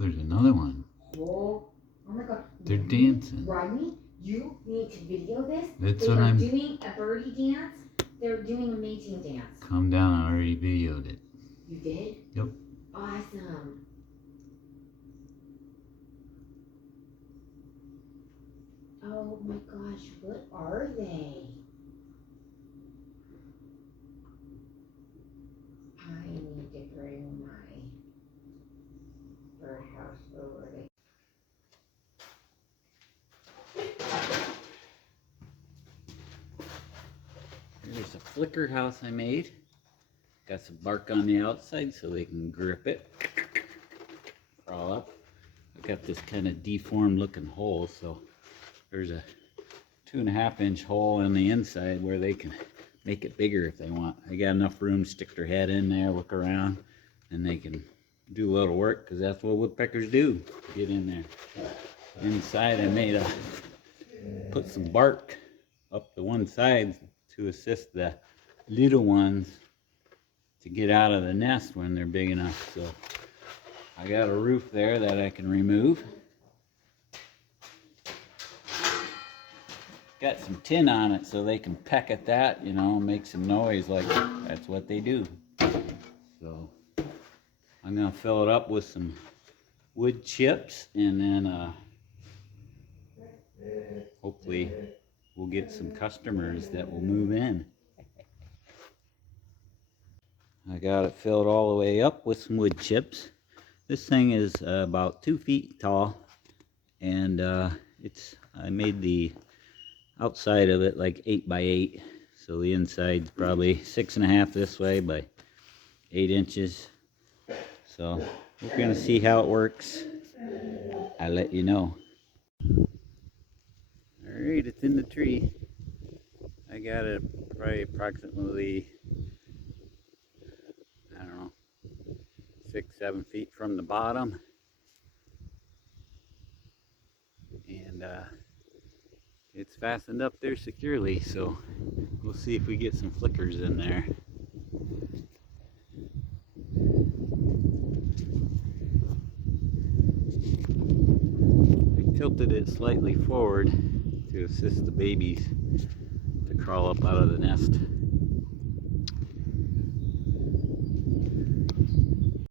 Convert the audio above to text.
There's another one. Oh my God. They're dancing. Rodney, you need to video this. That's they what are I'm doing a birdie dance. They're doing a mating dance. Calm down, I already videoed it. You did? Yep. Awesome. Oh my gosh, what are they? I need to bring my birdhouse over there. Here's a flicker house I made. Got some bark on the outside so they can grip it. Crawl up. I got this kind of deformed looking hole, so there's a 2.5 inch hole in the inside where they can make it bigger if they want. They got enough room to stick their head in there, look around, and they can do a little work because that's what woodpeckers do. Get in there. Inside I put some bark up the one side to assist the little ones to get out of the nest when they're big enough. So I got a roof there that I can remove. Got some tin on it so they can peck at that, you know, make some noise, like that's what they do. So I'm gonna fill it up with some wood chips, and then hopefully we'll get some customers that will move in. I got it filled all the way up with some wood chips. This thing is about 2 feet tall, and I made the outside of it like 8 by 8, so the inside's probably 6.5 this way by 8 inches. So we're gonna see how it works. I'll let you know. Alright, it's in the tree. I got it probably approximately, I don't know, 6-7 feet from the bottom, and it's fastened up there securely, so we'll see if we get some flickers in there. I tilted it slightly forward to assist the babies to crawl up out of the nest.